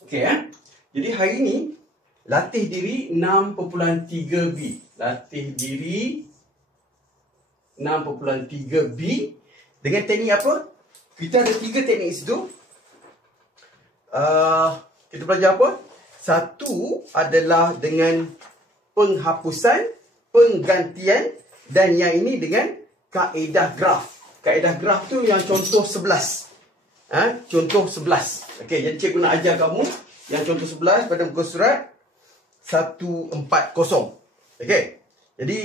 Okey, jadi hari ni latih diri 6.3B. Latih diri 6.3B dengan teknik apa? Kita ada 3 teknik situ. Kita belajar apa? Satu adalah dengan penghapusan, penggantian, dan yang ini dengan kaedah graf. Kaedah graf tu yang contoh 11. Contoh 11. Okey, jadi cikgu nak ajar kamu yang contoh 11 pada muka surat 140. Okey. Jadi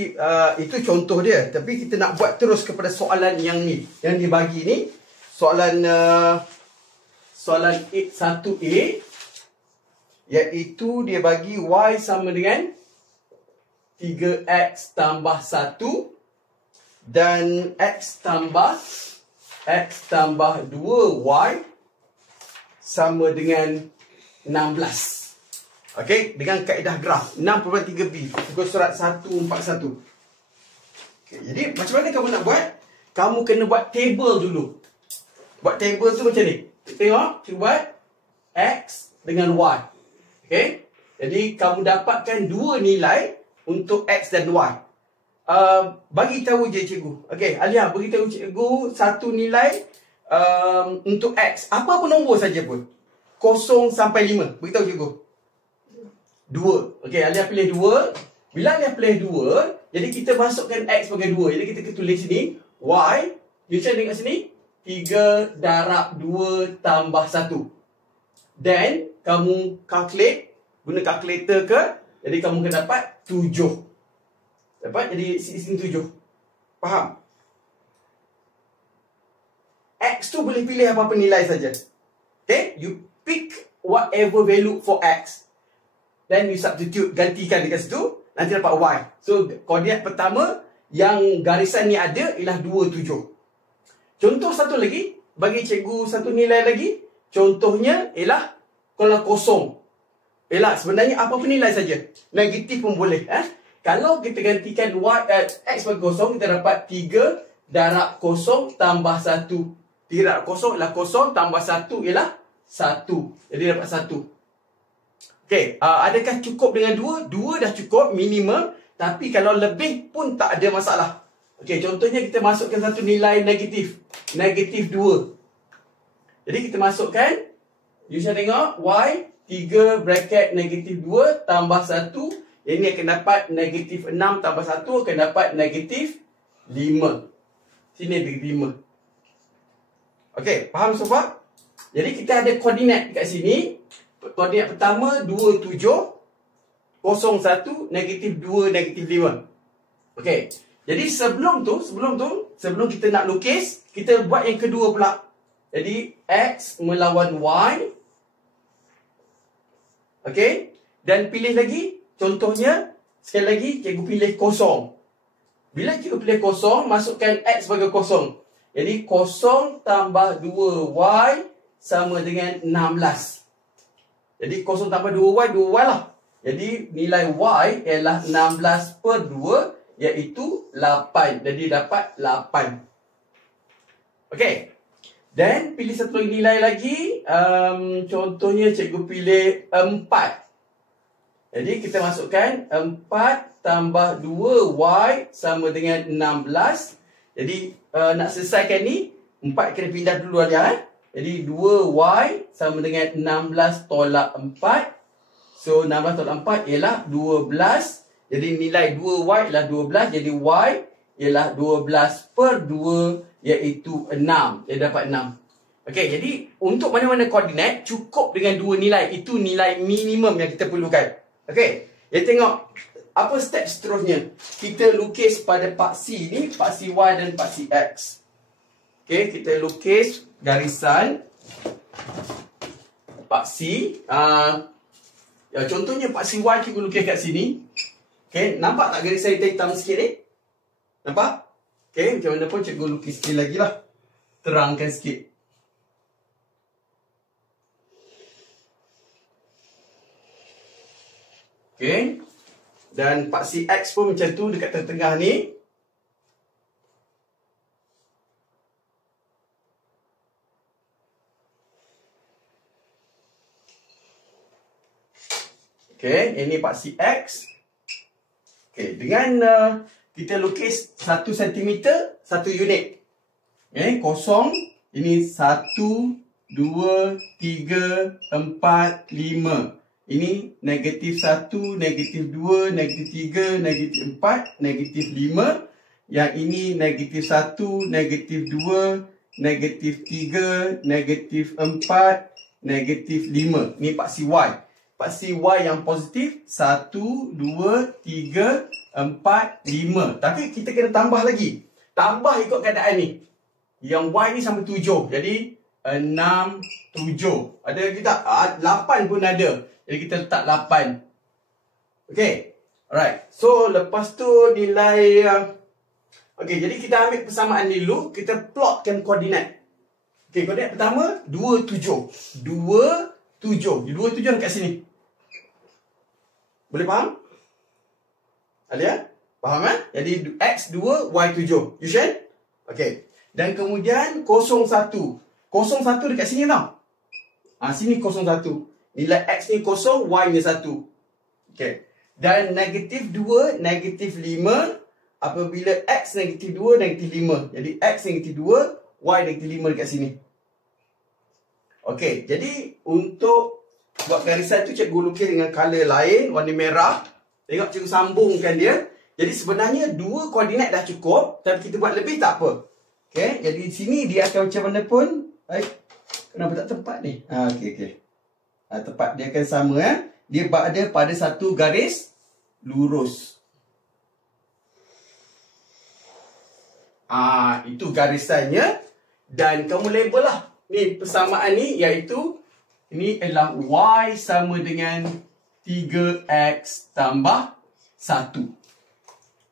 itu contoh dia, tapi kita nak buat terus kepada soalan yang ni. Yang dibagi ni soalan soalan 1A, iaitu dia bagi y sama dengan 3x tambah 1 dan x tambah 2y sama dengan 16. Okey, dengan kaedah graf 6.3B, muka surat 141. Okey, jadi macam mana kamu nak buat? Kamu kena buat table dulu. Buat table tu macam ni. Tengok, cuba buat x dengan y. Okey, jadi kamu dapatkan dua nilai untuk x dan y. Bagi tahu je cikgu. Okey, Alia, bagi tahu cikgu satu nilai untuk x. Apa pun nombor saja pun. 0 sampai 5. Beritahu cikgu. 2. Okey, Alia pilih 2. Bila Alia pilih 2, jadi kita masukkan x sebagai 2. Jadi kita tulis sini y, macam ni kat sini, 3 darab 2 tambah 1. Dan kamu calculate, guna calculator ke, jadi kamu akan dapat 7. Dapat jadi sini 7. Faham? X tu boleh pilih apa-apa nilai saja. Okay, you pick whatever value for x. Then you substitute, gantikan dekat situ, nanti dapat y. So, koordinat pertama yang garisan ni ada ialah 2, 7. Contoh satu lagi, bagi cikgu satu nilai lagi. Contohnya ialah kalau kosong. Ialah sebenarnya apa-apa nilai saja. Negatif pun boleh. Kalau kita gantikan x bagi kosong, kita dapat 3 darab kosong tambah 1. 3 darab kosong ialah kosong, tambah 1 ialah 1. Jadi dapat 1. Okey, adakah cukup dengan 2? 2 dah cukup, minimum. Tapi kalau lebih pun tak ada masalah. Okey, contohnya kita masukkan satu nilai negatif. Negatif 2. Jadi kita masukkan, you shall tengok, y, 3 bracket negatif 2 tambah 1. Ini akan dapat negatif 6 tambah 1 akan dapat negatif 5. Sini negatif 5. Okey, faham so far? Jadi kita ada koordinat kat sini. Koordinat pertama 2, 7, 0, 1, negatif 2, negatif 5. Okey. Jadi sebelum kita nak lukis, kita buat yang kedua pula. Jadi x melawan y. Okey. Dan pilih lagi, contohnya, sekali lagi, cikgu pilih 0. Bila cikgu pilih 0, masukkan x sebagai 0. Jadi 0 tambah 2y sama dengan 16. Jadi 0 tambah 2y, 2y lah. Jadi nilai y ialah 16 per 2, iaitu 8. Jadi dapat 8. Okey. Dan pilih satu lagi nilai lagi. Contohnya cikgu pilih 4. Jadi kita masukkan 4 tambah 2y sama dengan 16. Jadi nak selesaikan ni, 4 kena pindah dulu aja. Jadi 2y sama dengan 16 tolak 4. So 16 tolak 4 ialah 12. Jadi nilai 2y ialah 12. Jadi y ialah 12 per 2 iaitu 6. Dia dapat 6. Okey, jadi untuk mana-mana koordinat cukup dengan dua nilai. Itu nilai minimum yang kita perlukan. Okey, jadi tengok apa step seterusnya. Kita lukis pada paksi ni, paksi y dan paksi x. Okey, kita lukis garisan paksi. Contohnya paksi y kita lukis kat sini. Okey, nampak tak garisan hitam sikit ni? Nampak? Okey, macam mana pun cikgu lukis sikit lagi lah. Terangkan sikit. Okey. Dan paksi x pun macam tu dekat tengah-tengah ni. Okey, ini paksi X. Okey, dengan kita lukis 1 cm 1 unit. Okey, kosong. Ini 1, 2, 3, 4, 5. Ini negatif 1, negatif 2, negatif 3, negatif 4, negatif 5. Yang ini negatif 1, negatif 2, negatif 3, negatif 4, negatif 5. Ini paksi Y. Paksi Y yang positif 1, 2, 3, 4, 5. Tapi kita kena tambah lagi. Tambah ikut keadaan ni. Yang Y ni sama 7. Jadi 6, 7. Ada lagi tak? 8 pun ada. Jadi kita letak 8. Okay. Alright. So lepas tu nilai... Okay, jadi kita ambil persamaan ni dulu. Kita plotkan koordinat. Okay, koordinat pertama 2, 7. 2, 7. 2, 7 dekat sini. Boleh faham? Alia? Faham kan? Jadi X 2, Y 7. Yusen? Okay. Dan kemudian 0, 1. 0, 1 dekat sini tau. Sini 0, 1. Nilai X ni 0, Y ni 1. Okay. Dan negatif 2, negatif 5. Apabila X negatif 2, negatif 5. Jadi X negatif 2, Y negatif 5 dekat sini. Okay. Jadi untuk buat garisan tu cikgu lukis dengan color lain. Warna merah. Tengok cikgu sambungkan dia. Jadi sebenarnya 2 koordinat dah cukup. Tapi kita buat lebih tak apa. Okay. Jadi di sini dia akan macam mana pun. Kenapa tak tepat ni? Okay. Tepat. Dia akan sama. Dia ada pada satu garis lurus. Itu garisannya. Dan kamu label lah. Ni persamaan ni iaitu. Ini adalah Y sama dengan 3X tambah 1.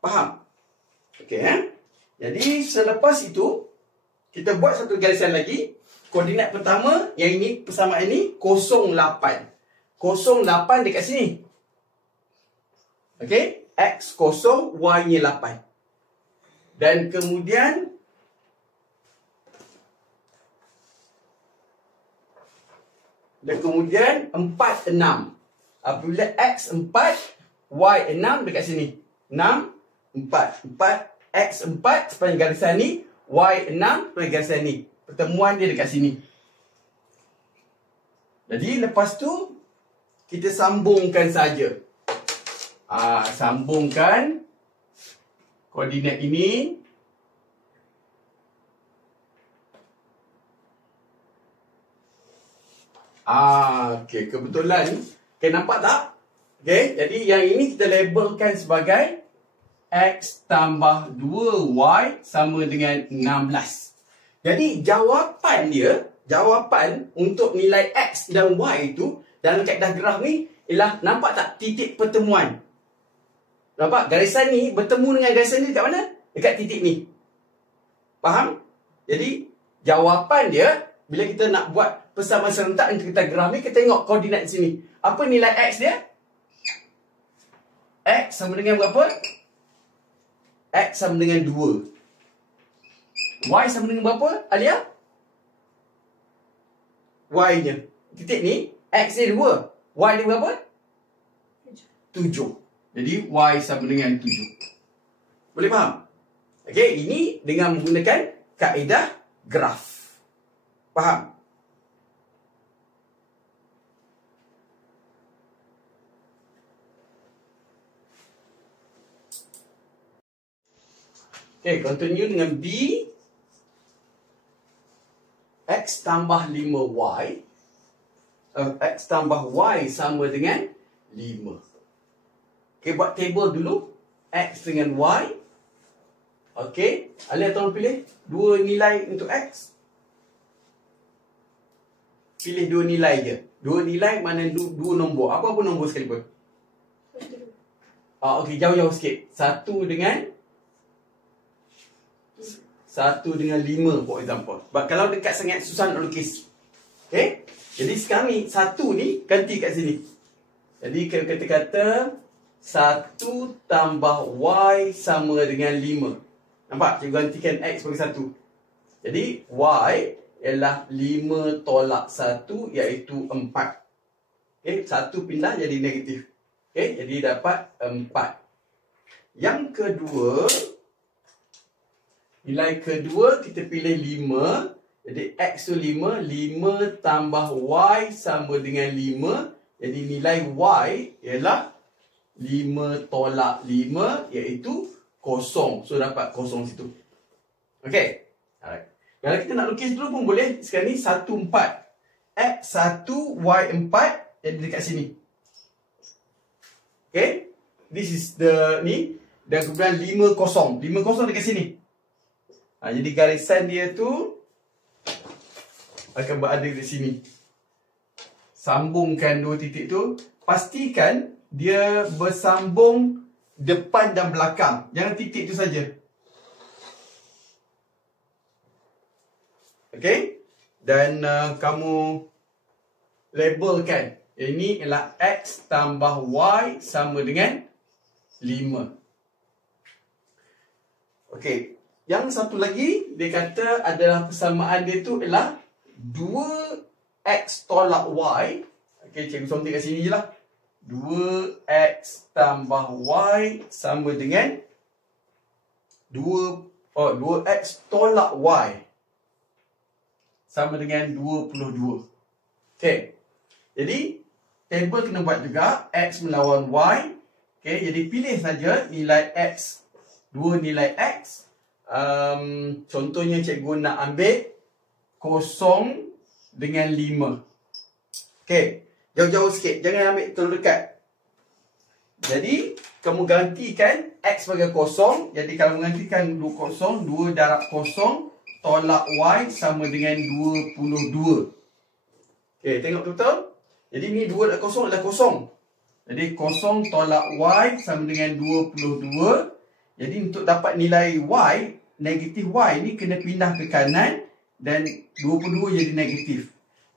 Faham? Okay. Jadi selepas itu. Kita buat satu garisan lagi. Koordinat pertama, yang ini persamaan ini 08. 08 dekat sini. Okey, X 0, Y nya 8. Dan kemudian Dan kemudian 4, 6. Apabila X 4, Y 6 dekat sini. 6, 4. 4, X 4 sepanjang garisan ni. Y 6 sepanjang garisan ni. Pertemuan dia dekat sini. Jadi lepas tu kita sambungkan saja. Sambungkan koordinat ini. Okey, kebetulan. Okey, nampak tak? Okey, jadi yang ini kita labelkan sebagai X tambah 2Y sama dengan 16. Jadi jawapan dia, jawapan untuk nilai X dan Y itu dalam kaedah graf ni ialah, nampak tak titik pertemuan? Nampak garisan ni bertemu dengan garisan ni dekat mana? Dekat titik ni. Faham? Jadi jawapan dia, bila kita nak buat persamaan serentak untuk kita graf ni, kita tengok koordinat di sini. Apa nilai X dia? X sama dengan berapa? X sama dengan 2. Y sama dengan berapa, Alia? Y nya. Titik ni, X dia 2. Y dia berapa? 7. Jadi, Y sama dengan 7. Boleh faham? Okey, ini dengan menggunakan kaedah graf. Faham? Okey, continue dengan B. X tambah 5Y. X tambah Y sama dengan 5. Okey, buat table dulu. X dengan Y. Okey, Alia tolong pilih 2 nilai untuk X. Pilih 2 nilai je. 2 nilai mana 2 nombor. Apa-apa nombor sekalipun. Okey, jauh-jauh sikit. 1 dengan 5, for example. Sebab kalau dekat sangat susah nak lukis. Okay? Jadi sekarang ni, 1 ni ganti kat sini. Jadi kita kata 1 tambah Y sama dengan 5. Nampak? Cikgu gantikan X sebagai 1. Jadi Y ialah 5 tolak 1 iaitu 4. Okay? 1 pindah jadi negatif. Okay, jadi dapat 4. Yang kedua, nilai kedua kita pilih 5. Jadi X tu 5. 5 tambah Y sama dengan 5. Jadi nilai Y ialah 5 tolak 5 iaitu 0. So dapat 0 situ. Okay. Alright. Kalau kita nak lukis dulu pun boleh. Sekarang ni 1, 4. X 1, Y 4. Jadi dekat sini. Okay. This is the ni. Dan kemudian 5, 0. 5, 0 dekat sini. Jadi garisan dia tu akan berada di sini. Sambungkan dua titik tu. Pastikan dia bersambung depan dan belakang. Jangan titik tu saja. Okay. Dan kamu labelkan. Ini ialah X tambah Y sama dengan 5. Okay. Yang satu lagi, dia kata adalah persamaan dia tu ialah 2X tolak Y. Okay, cikgu sontek kat sini je lah. 2X tambah Y sama dengan 2X tolak Y sama dengan 22. Okay. Jadi, table kena buat juga. X melawan Y. Okay, jadi pilih saja nilai X. 2 nilai X. Contohnya cikgu nak ambil 0 dengan 5. Okay. Jauh-jauh sikit. Jangan ambil terlalu dekat. Jadi, kamu gantikan X sebagai 0. Jadi, kalau menggantikan 0, 2 darab 0 tolak Y sama dengan 22. Okay, tengok betul-betul. Jadi, ni 2 darab 0 adalah 0. Jadi, 0 tolak Y sama dengan 22. Jadi, untuk dapat nilai Y, negatif Y ni kena pindah ke kanan dan 22 jadi negatif.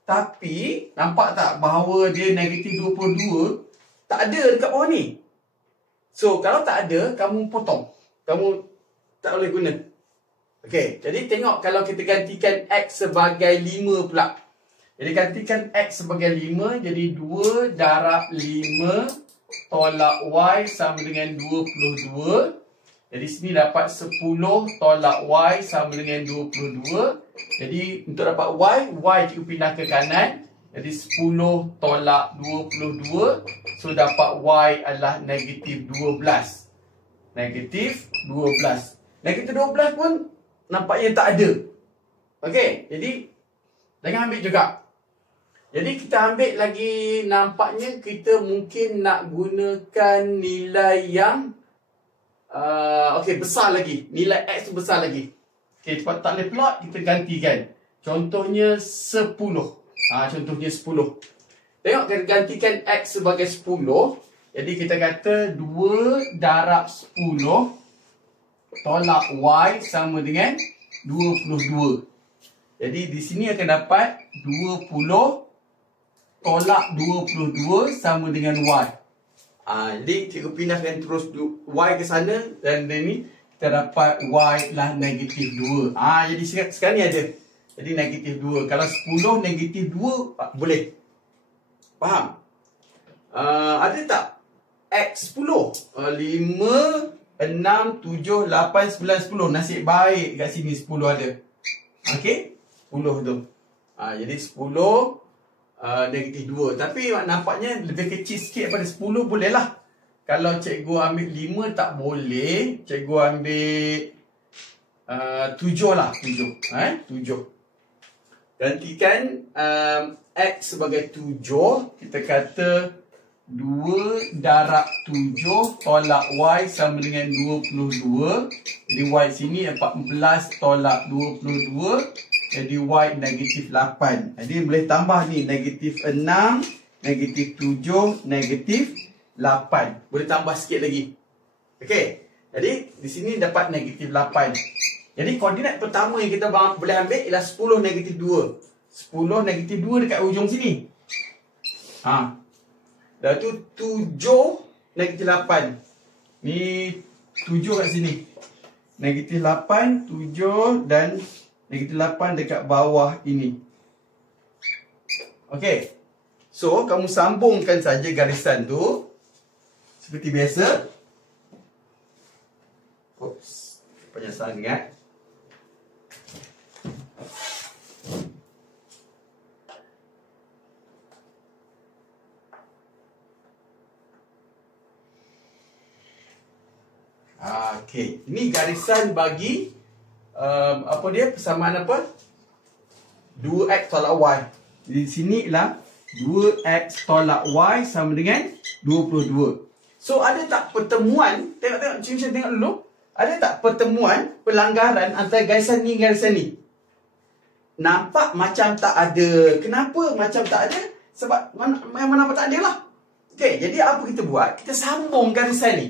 Tapi, nampak tak bahawa dia negatif 22 tak ada dekat bawah ni. So, kalau tak ada, kamu potong. Kamu tak boleh guna. Okey, jadi tengok kalau kita gantikan X sebagai 5 pula. Jadi, gantikan X sebagai 5, jadi 2 darab 5 tolak Y sama dengan 22. Jadi sini dapat 10 tolak Y sama dengan 22. Jadi untuk dapat Y cikgu pindah ke kanan. Jadi 10 tolak 22. So dapat Y adalah negatif 12. Negatif 12. Negatif 12 pun nampaknya tak ada. Okey, jadi jangan ambil juga. Jadi kita ambil lagi, nampaknya kita mungkin nak gunakan nilai yang okey, besar lagi. Nilai X tu besar lagi. Okey, cepat tak boleh plot, kita gantikan. Contohnya 10. Contohnya 10. Tengok, kita gantikan X sebagai 10. Jadi kita kata 2 darab 10 tolak Y sama dengan 22. Jadi di sini akan dapat 20 tolak 22 sama dengan Y. Jadi cikgu pindahkan terus Y ke sana dan ni kita dapat Y lah negatif 2. Jadi sekarang ni ada. Jadi negatif 2. Kalau 10 negatif 2 boleh. Faham? Ada tak? X 10. 5, 6, 7, 8, 9, 10. Nasib baik kat sini 10 ada. Okey? 10 tu. Jadi 10 negatif 2. Tapi nampaknya lebih kecil sikit daripada 10 boleh lah. Kalau cikgu ambil 5 tak boleh. Cikgu ambil 7 lah. 7. Gantikan X sebagai 7. Kita kata 2 darab 7 tolak Y sama dengan 22. Jadi Y sini 14 tolak 22. Jadi Y negatif 8. Jadi boleh tambah ni. Negatif 6, negatif 7, negatif 8. Boleh tambah sikit lagi. Okey. Jadi di sini dapat negatif 8. Jadi koordinat pertama yang kita boleh ambil ialah 10 negatif 2. 10 negatif 2 dekat ujung sini. Dah tu 7 negatif 8. Ni 7 kat sini. Negatif 8, 7 dan negatif 8 dekat bawah ini. Okey. So, kamu sambungkan saja garisan tu. seperti biasa. Oops, penyesalan ingat. Okey, ini garisan bagi apa dia, persamaan apa? 2x tolak y. Di sini ialah 2x tolak y sama dengan 22. So ada tak pertemuan? Tengok cincin, tengok dulu. Ada tak pertemuan, pelanggaran antara garisan ni dan garisan ni? Nampak macam tak ada. Kenapa macam tak ada? Sebab mana tak ada lah. Okey, jadi apa kita buat? Kita sambung garisan ni.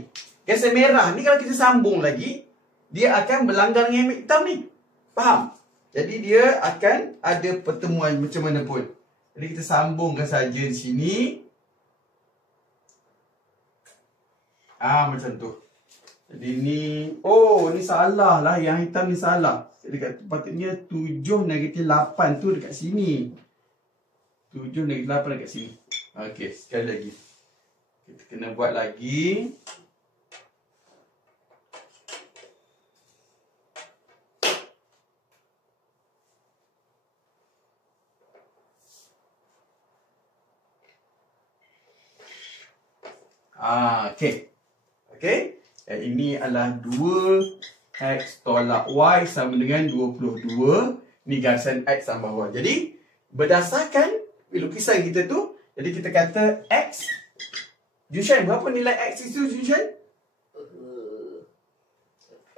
Garisan merah ni kalau kita sambung lagi, dia akan berlanggar dengan yang hitam ni. Faham? Jadi dia akan ada pertemuan macam mana pun. Jadi kita sambungkan saja di sini. Macam tu. Jadi ni, oh ni salah lah. Yang hitam ni salah. Jadi patutnya 7 negatif 8 tu dekat sini. 7 negatif 8 dekat sini. Okey, sekali lagi. Kita kena buat lagi. Okey. Okey. Ini adalah 2x tolak y sama dengan 22. Ini garisan x tambah y. Jadi, berdasarkan lukisan kita tu, jadi kita kata x. Junshan, berapa nilai x itu, Junshan?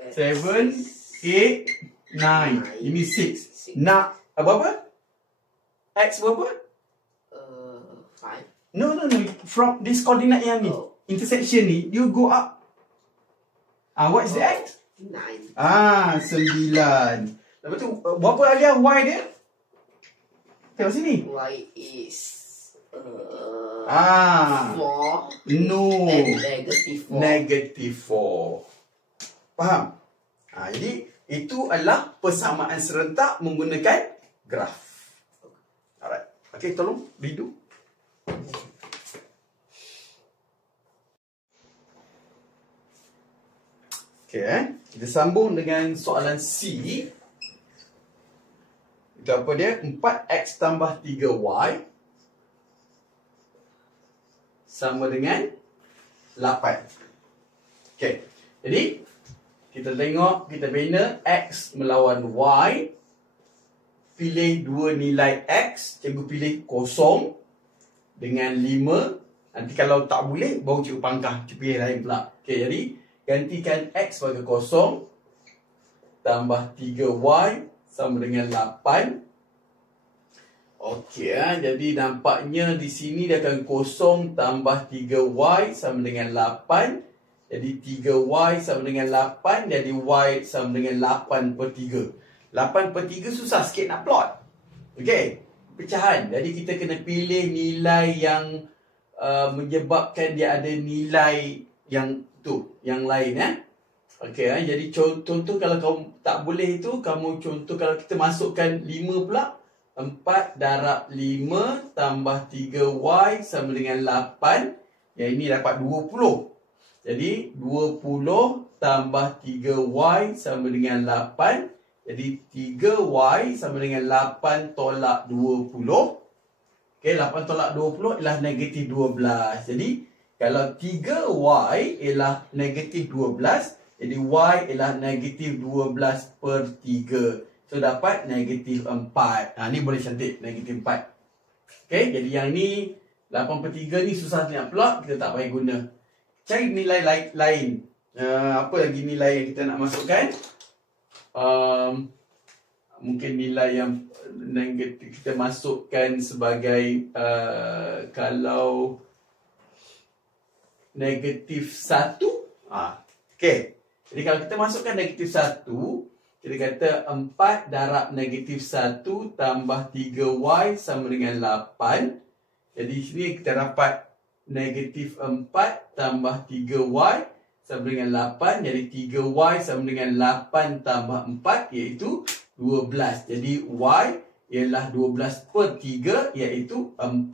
7, 8, 9. Ini 6. Nak berapa? X berapa? 5. No. From this coordinate yang ni. Intersection ni, you go up. What is the x? 9. 9. Lepas tu, berapa alias y dia? Tengok sini. Y is 4. No. And negative 4. Negative 4. Faham? Jadi, itu adalah persamaan serentak menggunakan graf. Alright. Okay, tolong redo. Okay, kita sambung dengan soalan C. Itu apa dia? 4x tambah 3y sama dengan 8. Okay, jadi kita tengok, kita bina x melawan y. Pilih dua nilai x. Cikgu pilih 0 dengan 5. Nanti kalau tak boleh, baru cikgu pangkah. Cikgu pilih lain pula. Okay, jadi gantikan x sebagai 0 tambah 3y sama dengan 8. Okey, jadi nampaknya di sini dia akan 0 tambah 3y sama dengan 8. Jadi 3y sama dengan 8. Jadi y sama dengan 8 per 3. 8 per 3 susah sikit nak plot. Okey, pecahan. Jadi kita kena pilih nilai yang menyebabkan dia ada nilai yang tu, yang lain Okey, jadi contoh kalau kamu tak boleh itu, kamu contoh kalau kita masukkan 5 pula, 4 darab 5 tambah 3y sama dengan 8. Yang ini dapat 20. Jadi 20 tambah 3y sama dengan 8. Jadi 3y sama dengan 8 tolak 20. Okey, 8 tolak 20 ialah negatif 12. Jadi kalau 3y ialah negatif 12, jadi y ialah negatif 12 per 3. So, dapat negatif 4. Ni boleh cantik, negatif 4. Okay, jadi yang ni, 8 per 3 ni susah nak plot, kita tak payah guna. Cari nilai lain. Apa lagi nilai yang kita nak masukkan? Mungkin nilai yang negatif kita masukkan sebagai, kalau negatif 1. Okey. Jadi kalau kita masukkan negatif 1, kita kata 4 darab negatif 1 tambah 3y sama dengan 8. Jadi sini kita dapat negatif 4 tambah 3y sama dengan 8. Jadi 3y sama dengan 8 tambah 4 iaitu 12. Jadi y ialah 12 per 3 iaitu 4.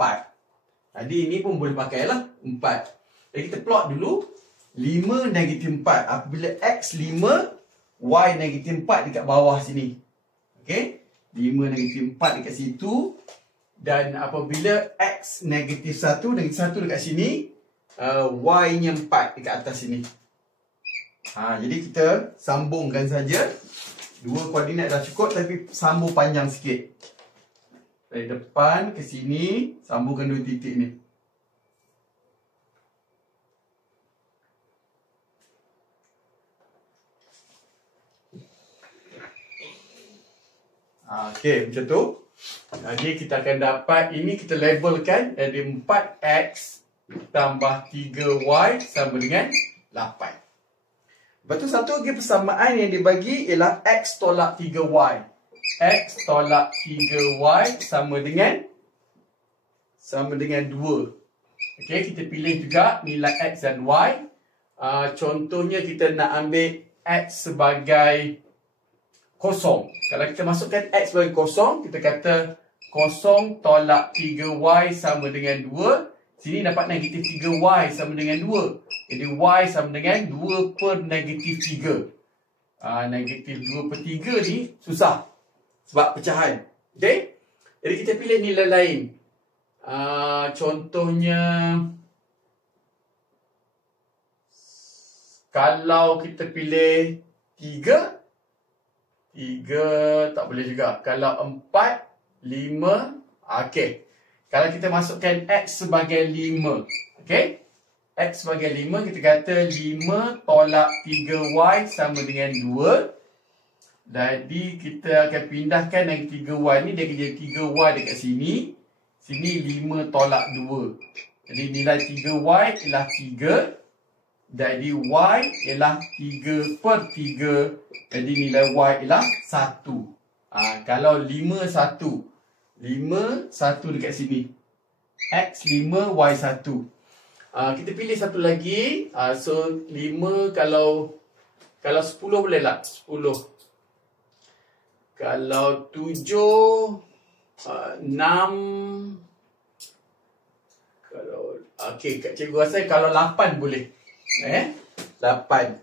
Jadi ini pun boleh pakailah 4. Jadi kita plot dulu 5 negatif 4. Apabila X 5, Y negatif 4 dekat bawah sini. Okey, 5 negatif 4 dekat situ. Dan apabila X negatif 1 dekat sini, Y nya 4 dekat atas sini. Jadi kita sambungkan saja. Dua koordinat dah cukup, tapi sambung panjang sikit. Dari depan ke sini, sambungkan dua titik ni. Okey, macam tu. Jadi kita akan dapat, ini kita labelkan dari 4X tambah 3Y sama dengan 8. Lepas tu satu lagi persamaan yang dibagi ialah X tolak 3Y. X tolak 3Y sama dengan 2. Okey, kita pilih juga nilai X dan Y. Contohnya kita nak ambil X sebagai kosong. Kalau kita masukkan X sebagai kosong, kita kata kosong tolak 3Y sama dengan 2. Sini dapat negatif 3Y sama dengan 2. Jadi Y sama dengan 2 per negatif 3. Negatif 2 per 3 ni susah. Sebab pecahan. Okey? Jadi kita pilih nilai lain. Contohnya, kalau kita pilih 3 tak boleh juga. Kalau 4, 5, okey. Kalau kita masukkan X sebagai 5, okey? X sebagai 5, kita kata 5 tolak 3Y sama dengan 2. Jadi kita akan pindahkan yang 3Y ni, dia jadi 3Y dekat sini. Sini 5 tolak 2. Jadi nilai 3Y ialah 3. Jadi Y ialah 3 per 3. Jadi nilai Y ialah 1. Kalau 5, 1. 5, 1 dekat sini. X 5, Y 1. Kita pilih satu lagi. So 5 kalau 10 boleh tak? 10. Kalau 7, 6. Kalau okey, cikgu rasa kalau 8 boleh. 8.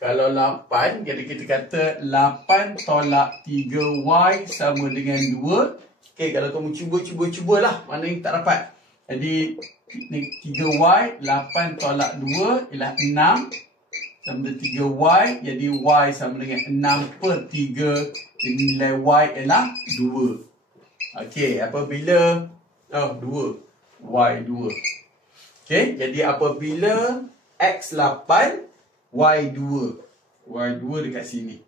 Kalau 8, jadi kita kata 8 tolak 3Y sama dengan 2. Okey, kalau kamu cubalah. Mana yang tak dapat. Jadi 3Y, 8 tolak 2 ialah 6. Sama dengan 3Y, jadi Y sama dengan 6 per 3. Jadi nilai Y ialah 2. Okey, apabila 2, Y 2. Okey, jadi apabila X 8, Y 2. Y 2 dekat sini.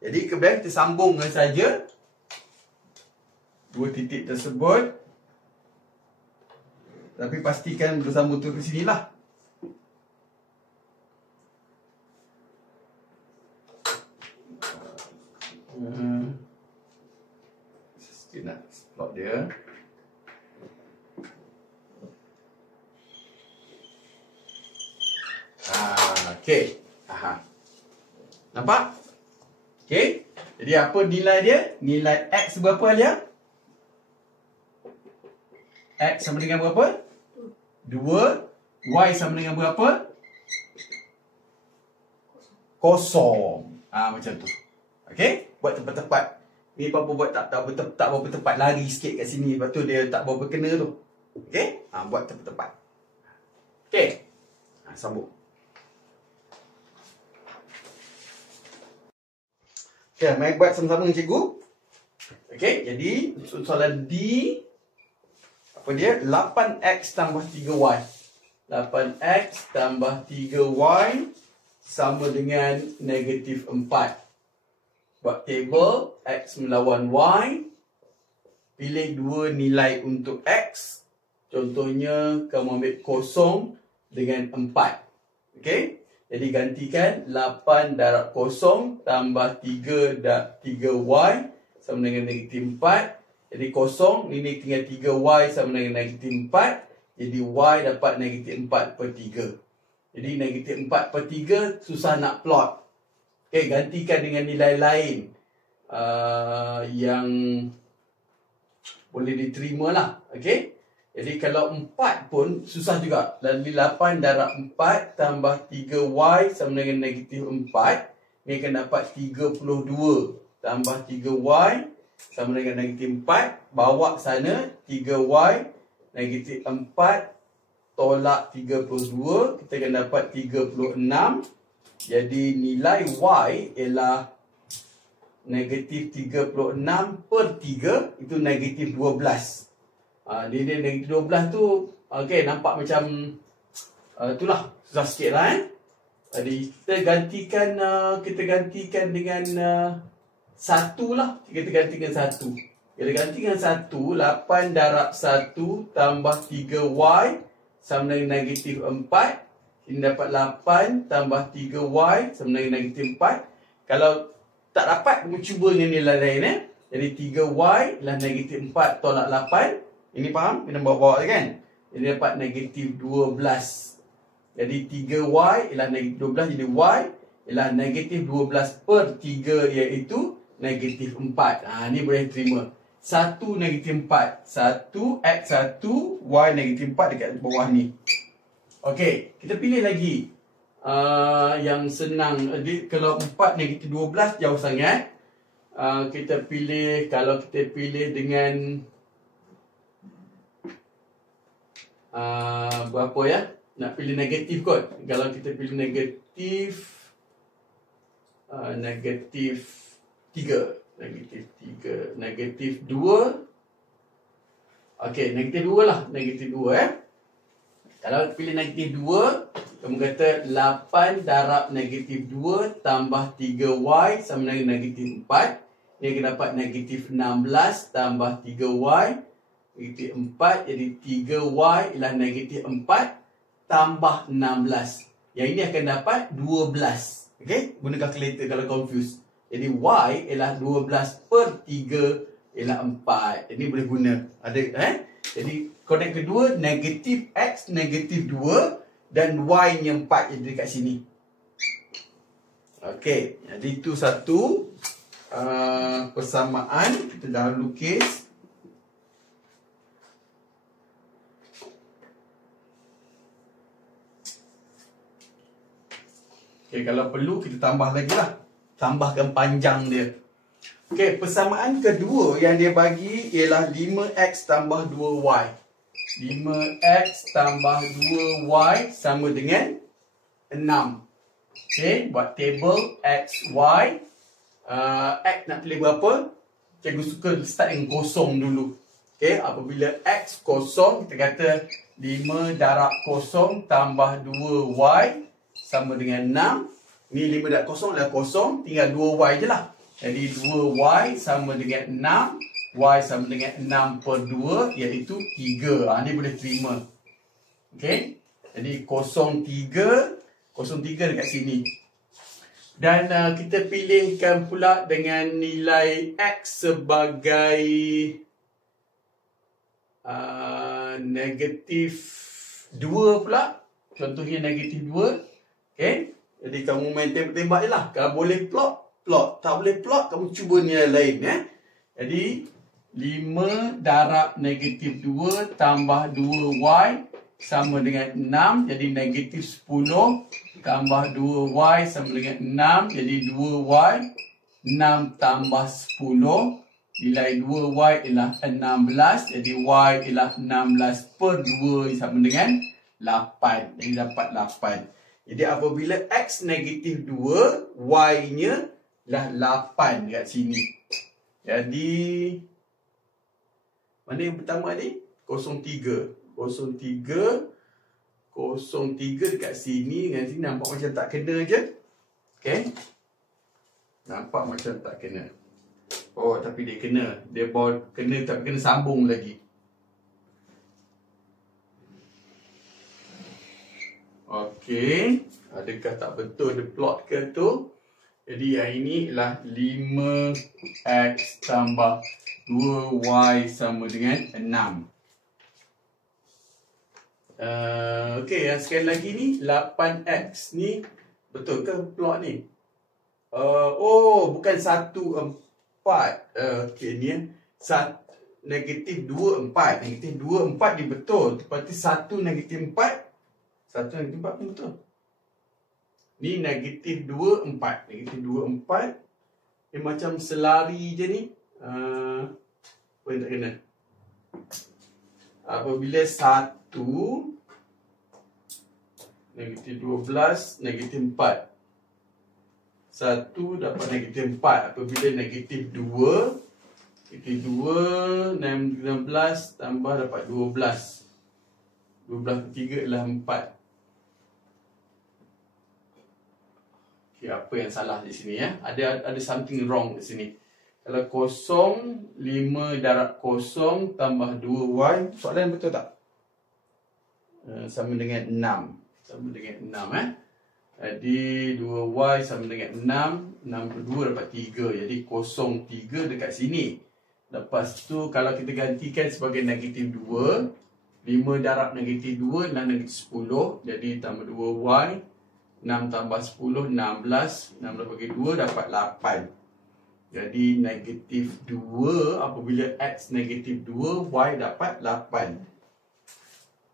Jadi kemudian kita sambungkan saja dua titik tersebut. Tapi pastikan bersambung tu ke sini lah. Kita nak plot dia. Okey. Nampak? Okey. Jadi apa nilai dia? Nilai X berapa dia? X sama dengan berapa? 2. Y sama dengan berapa? 0. Macam tu. Okey? Buat tepat-tepat. Ni apa buat tak berapa tepat, lari sikit kat sini. Lepas tu dia tak berapa kena tu. Okey? Buat tepat-tepat. Okey? Sambung. Okey, mari buat sama-sama dengan cikgu. Okey, jadi soalan D, apa dia? 8X tambah 3Y. 8X tambah 3Y sama dengan negatif 4. Buat table X melawan Y. Pilih dua nilai untuk X. Contohnya, kamu ambil 0 dengan 4. Okey? Jadi gantikan 8 darab 0 tambah 3Y sama dengan negatif 4. Jadi 0, ini tinggal 3Y sama dengan negatif 4. Jadi Y dapat negatif 4 per 3. Jadi negatif 4 per 3 susah nak plot. Okey, gantikan dengan nilai lain yang boleh diterima lah. Okey. Jadi kalau 4 pun susah juga. Jadi 8 darab 4 tambah 3y sama dengan negatif 4. Ni akan dapat 32 tambah 3y sama dengan negatif 4. Bawa sana 3y negatif 4 tolak 32. Kita akan dapat 36. Jadi nilai y ialah negatif 36 per 3. Itu negatif 12. Dia negatif 12 tu okey, nampak macam itulah susah sikit lah Jadi kita gantikan dengan 1 lah. Kita gantikan 1. Kita gantikan 1, 8 darab 1 tambah 3y sama dengan negatif 4. Ini dapat 8 tambah 3y sama dengan negatif 4. Kalau tak dapat, kamu cuba dengan nilai lain Jadi 3y ialah negatif 4 tolak 8. Ini faham? Kena bawa-bawa kan? Jadi dapat negatif 12. Jadi 3y ialah negatif 12. Jadi y ialah negatif 12 per 3 iaitu negatif 4. Ni boleh terima. 1 negatif 4. 1 x 1 y negatif 4 dekat bawah ni. Okey, kita pilih lagi. Yang senang. Jadi kalau 4 negatif 12 jauh sangat. Kita pilih, kalau kita pilih dengan berapa ya? Nak pilih negatif kot. Kalau kita pilih negatif negatif 3, negatif 2. Okey, negatif 2 lah, negatif 2 Kalau pilih negatif 2, kamu kata 8 darab negatif 2 tambah 3y sama dengan negatif 4. Ini akan dapat negatif 16 tambah 3y negatif 4. Jadi 3y ialah negatif 4 tambah 16. Yang ini akan dapat 12. Okey, guna kalkulator kalau confuse. Jadi y ialah 12 per 3 ialah 4. Ini boleh guna. Ada Jadi konek kedua negatif x negatif 2 dan y nya 4 jadi dekat sini. Okey, jadi itu satu persamaan kita dah lukis. Okey, kalau perlu kita tambah lagi lah. Tambahkan panjang dia. Okey, persamaan kedua yang dia bagi ialah 5x tambah 2y. 5x tambah 2y sama dengan 6. Okey, buat table x, y. X nak pilih berapa? Cikgu suka start dengan kosong dulu. Okey, apabila x kosong, kita kata 5 darab kosong tambah 2y sama dengan 6. Ni 5 darab kosong adalah kosong. Tinggal 2y je lah. Jadi 2y sama dengan 6. Y sama dengan 6 per 2 iaitu 3. Ni boleh terima. Okey. Jadi 03 dekat sini. Dan kita pilihkan pula dengan nilai x sebagai negatif 2 pula. Contohnya negatif 2. Okay. Jadi kamu main tembak-tembak je lah. Kalau boleh plot, plot. Tak boleh plot, kamu cuba nilai lain. Jadi 5 darab negatif 2 tambah 2y sama dengan 6. Jadi negatif 10 tambah 2y sama dengan 6. Jadi 2y. 6 tambah 10. Nilai 2y ialah 16. Jadi y ialah 16 per 2 sama dengan 8. Jadi dapat 8. Jadi apabila x negatif 2, y-nya dah 8 kat sini. Jadi, mana yang pertama ni? 03. 03 dekat sini. Dengan sini nampak macam tak kena je. Okay. Nampak macam tak kena. Oh, tapi dia kena. Dia bawa kena, tapi kena sambung lagi. Okey, adakah tak betul dia plot ke tu? Jadi yang ini ialah 5x tambah 2y sama dengan 6. Okey, yang sekali lagi ni 8x ni betul ke plot ni? Oh, bukan 1, 4. Okey, ni 6 negatif 2, 4. Negatif 2, 4 dia betul. Berarti 1 negatif 4. 1 negatif 4 pun betul. Ni negatif 2, 4. Negatif 2, 4. Dia macam selari je ni. Apa yang tak kena? Apabila 1 negatif 12, negatif 4. 1 dapat negatif 4. Apabila negatif 2, negatif 2, 16 tambah dapat 12. 12 per 3 adalah 4. Okay, apa yang salah di sini ya? Ada something wrong di sini. Kalau 0, 5 darab 0 tambah 2y, soalan betul tak? Sama dengan 6. Sama dengan 6 Jadi 2y sama dengan 6. 6 per 2 dapat 3. Jadi 0, 3 dekat sini. Lepas tu kalau kita gantikan sebagai negatif 2, 5 darab negatif 2 adalah negatif 10. Jadi tambah 2y, 6 tambah 10, 16. 16 bagi 2 dapat 8. Jadi negatif 2, apabila x negatif 2, y dapat 8.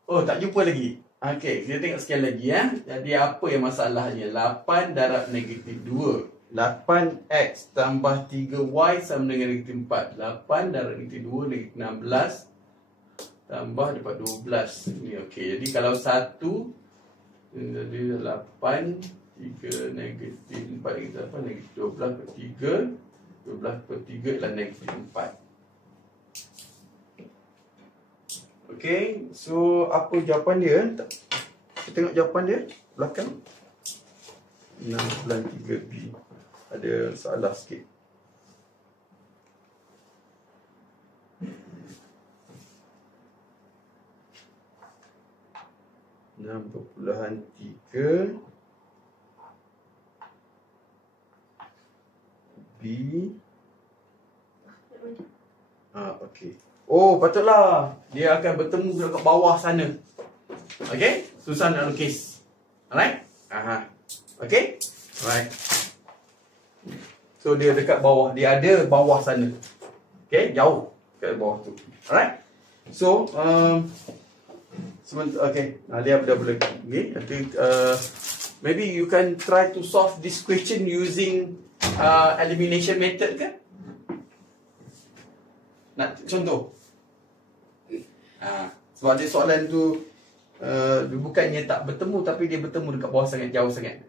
Oh, tak jumpa lagi. Okey, kita tengok sekali lagi ya. Jadi apa yang masalahnya? 8 darab negatif 2. 8x tambah 3y sama dengan negatif 4. 8 darab negatif 2, negatif 16. Tambah dapat 12. Ini okey. Jadi kalau 1, jadi 8, 3 negatif 4, negatif 8, negatif 12 per 3. 12 per 3 adalah negatif 4. Okay, so apa jawapan dia? Kita tengok jawapan dia belakang. 6/3b. Ada salah sikit. (6/3) B. Okey. Oh, patutlah dia akan bertemu dekat bawah sana. Okey? Susah nak lukis. Alright? Okey? Alright. So dia dekat bawah, dia ada bawah sana. Okey, jauh dekat bawah tu. Alright? So, okay, dia dah boleh. Okay, I think maybe you can try to solve this question using elimination method ke? Nak contoh? Sebab dia soalan tu bukannya tak bertemu, tapi dia bertemu dekat bawah sangat, jauh sangat.